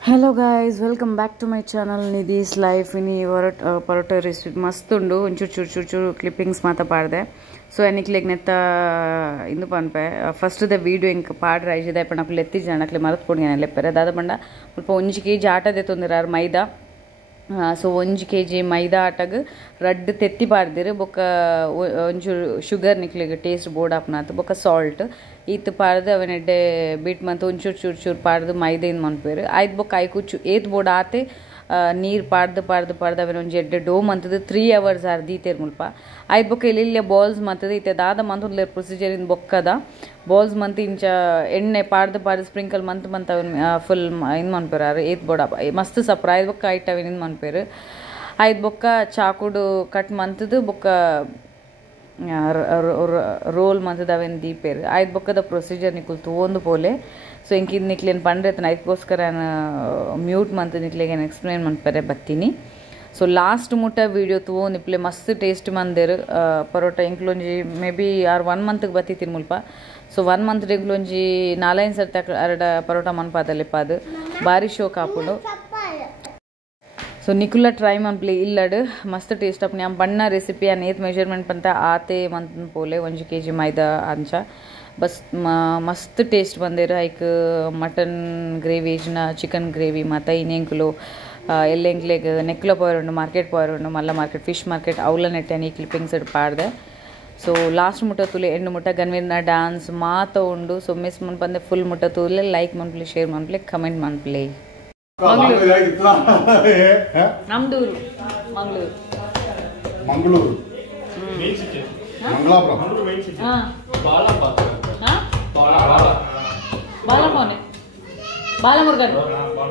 Hello guys, welcome back to my channel Nidhi's Life. Ini Parota recipe mast undu churu clippings mata paarde. So enikleg netta indu panpe first the video ink paad raijide panaku letti janakle marat kodiyane leppere dada banda ಸ್ವಲ್ಪ 1 kg ಆಟ ದೆತೊಂದಿರಾರ್ ಮೈದಾ so 1 kg ಮೈದಾ ಆಟಗ್ ರಡ್ ತೆತ್ತಿ ಪಾರ್ದಿರು ಬೊಕ್ಕ ಒಂಚೂರು sugar ನಿಕ್ಲಿಗೆ taste board ಆಪ್ನಾತ್ ಬೊಕ್ಕ salt ಈತ್ ಪಾರ್ದು ಅವನೆಡ್ಡೆ beet month ಒಂಚೂರು ಚೂರು ಚೂರು ಪಾರ್ದು ಮೈದಾ ಇಂದು ಮನ್ಪೇರು ಆಯ್ತು ಬೊಕ್ಕ ಐಕುಚ್ಚು ಏತ್ ಬೋರ್ಡ್ ಆತೆ ನೀರು ಪಾರ್ದು ಅವನ ಒಂಜಿ ಎಡ್ಡೆ ಡೋ ಮಂತದ 3 hours ಆರ್ ದೀತೆರ್ ಮುಲ್ಪ ಆಯ್ತು ಬೊಕ್ಕ ಇಲ್ಲಿ ಬಾಲ್ಸ್ ಮಂತದ ಇತ್ತೆ ದಾದ ಮಂತೊಂದು ಪ್ರೊಸೀಜರ್ ಇಂದ ಬೊಕ್ಕದ ಬಾಲ್ಸ್ ಮಂತ್ ಇಂಚ ಎಣ್ಣೆ ಪಾರ್ದು ಸ್ಪ್ರಿಂಕಲ್ ಮಂತ್ ಅವನು ಫುಲ್ ಇಂದು ಮನ್ಪೇರು ಏತ್ ಬೋರ್ಡ್ ಮಸ್ತ್ ಸಪ್ರಾಯ್ ಬೊಕ್ಕ ಐಟ್ ಅವನ್ ಇಂದು ಮನ್ಪೇರು ಆಯ್ತು ಬೊಕ್ಕ ಚಾಕುಡು ಕಟ್ ಮಂತದ ಬೊಕ್ಕ ರೋಲ್ ಮಂತದ ಅವೇನು ದೀಪೇರು ಆಯ್ತು ಬೊಕ್ಕದ ಪ್ರೊಸೀಜರ್ ನಿಕುಲ್ ತೋಂದು ಪೋಲೆ ಸೊ ಇಂಕ ಇದು ನಿಕ್ಲೇನು ಪಂಡ್ರೆತನ ಅದಕ್ಕೋಸ್ಕರ ಮ್ಯೂಟ್ ಮಂತ್ ನಿಕ್ಲೆಗೆ ಎಕ್ಸ್ಪ್ಲೇನ್ ಮಾಡ್ತಾರೆ ಬರ್ತೀನಿ ಸೊ ಲಾಸ್ಟ್ ಮುಟ್ಟ ವೀಡಿಯೋ ತೋಂದು ಇಪ್ಲೆ ಮಸ್ತ್ ಟೇಸ್ಟ್ ಮಂದೇರು ಪರೋಟ ಇಂಕ್ಲೊಂಜಿ ಮೇ ಬಿ 1 ಮಂತ್ಗೆ ಬತ್ತಿತ್ತೀನಿ ಮುಲ್ಪ ಸೊ 1 ಮಂತ್ ಇಂಕ್ಲೊಂಜಿ 4-5 ಸರ್ತಿ ಅರಡ ಪರೋಟ ಮನ್ಪಾದಲ್ಲಿಪ್ಪ ಭಾರಿ ಶೋಕ್ ಹಾಪುಡು ಸೊ ನಿಕುಲ ಟ್ರೈ ಮನ್ಪ್ಲೆ ಇಲ್ಲಡು ಮಸ್ತ್ ಟೇಸ್ಟ್ ಅಪ್ ನಾನು ಬಣ್ಣ ರೆಸಿಪಿ ಏತ್ ಮೆಜರ್ಮೆಂಟ್ ಪಂತ ಆತೆ ಮಂತ್ ಪೋಲೆ 1 kg ಮೈದಾ ಅಂಚ ಬಸ್ ಮಸ್ತ್ ಟೇಸ್ಟ್ ಬಂದೇರು ಐಕ್ ಮಟನ್ ಗ್ರೇವಿಜ್ನ ಚಿಕನ್ ಗ್ರೇವಿ ಮತ್ತು ಇನ್ನೆಂಕ್ಲು ಎಲ್ಲೆಂಕ್ಲೆಗ್ ನೆಕ್ಲ ಪೋಯರುಂಡು ಮಾರ್ಕೆಟ್ ಪೋಯರುಂಡು ಮಲ್ಲ ಮಾರ್ಕೆಟ್ ಫಿಶ್ ಮಾರ್ಕೆಟ್ ಅವಲ ನೆಟ್ಟೆ ಈ ಕ್ಲಿಪ್ಪಿಂಗ್ಸ್ ಪಾಡ್ದೆ ಸೊ ಲಾಸ್ಟ್ ಮುಟ್ಟ ತುಲೆ ಎಂಡು ಮುಟ್ಟ ಗನ್ವಿನ ಡ್ಯಾನ್ಸ್ ಮಾತ ಉಂಡು ಸೊ ಮಿಸ್ ಮನ್ಪಂದೆ ಫುಲ್ ಮುಟ್ಟ ತುಲೆ ಲೈಕ್ ಮನ್ಪ್ಲೆ ಶೇರ್ ಮನ್ಪ್ಲೆ ಕಮೆಂಟ್ ಮನ್ಪ್ಲೆ ನಮ್ದೂರು ಮಂಗಳೂರು बालापौने बाला मुर्गन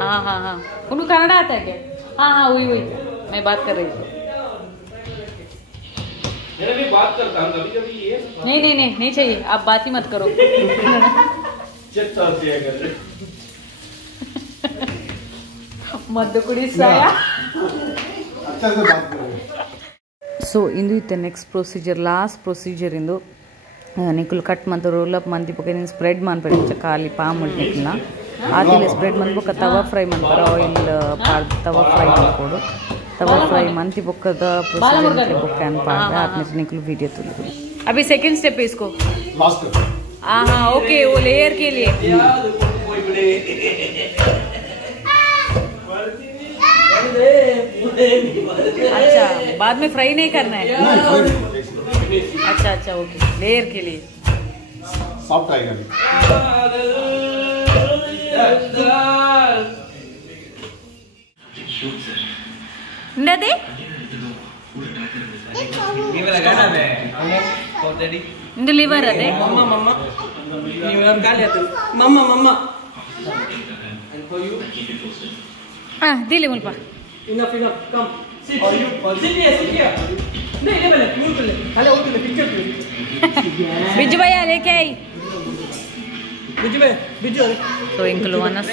हाँ हाँ हाँ उनको कन्नड़ा आता है क्या हाँ हाँ वही मैं बात कर रही थी मेरा भी बात करता हूँ कभी ये नहीं चाहिए आप बात ही मत करो मध्य कुड़ी साया अच्छा से बात करो ಸೊ ಇಂದು ಇತ್ತೆ ನೆಕ್ಸ್ಟ್ ಪ್ರೊಸೀಜರ್ ಲಾಸ್ಟ್ ಪ್ರೊಸೀಜರ್ ಇಂದು ನಿಕುಲು ಕಟ್ ಮತ್ತು ರೋಲ್ ಅಪ್ ಮಂತಿ ಪಕ್ಕ ನೀನು ಸ್ಪ್ರೆಡ್ ಮಾಡ್ಬೇಡಿ ಖಾಲಿ ಪಾಮ್ ನಿಕ್ಲ ಆದಿಲ್ಲ ಸ್ಪ್ರೆಡ್ ಮಾಡ್ಬೇಕು ತವಾ ಫ್ರೈ ಮಾಡ್ತಾರೆ ಆಯಿಲ್ ಪಾರ್ದು ತವಾ ಫ್ರೈ ಮಾಡ್ಕೊಡು ತವಾ ಫ್ರೈ ಮಂತಿ ಬೊಕ್ಕದ ಪ್ರೊಸೀಜರ್ ಬೊಕ್ಕ ಅನ್ಪಾರ್ದೆ ಆದ್ಮೇಲೆ ನಿಕುಲು ವಿಡಿಯೋ ತುಳಿದು अभी सेकंड स्टेप है इसको हाँ हाँ ओके वो लेयर के लिए अच्छा बाद में फ्राई नहीं करना है अच्छा ओके लेयर के लिए सॉफ्ट आएगा नदे इंदु लिवर अदे मम्मा लिवर गाली आते मम्मा हाँ दिले मुल्पा enough come sit sit here नहीं ले क्यूट ले खाली और ले पिक्चर बिजू भैया लेके आई बिजू तो इनको अनस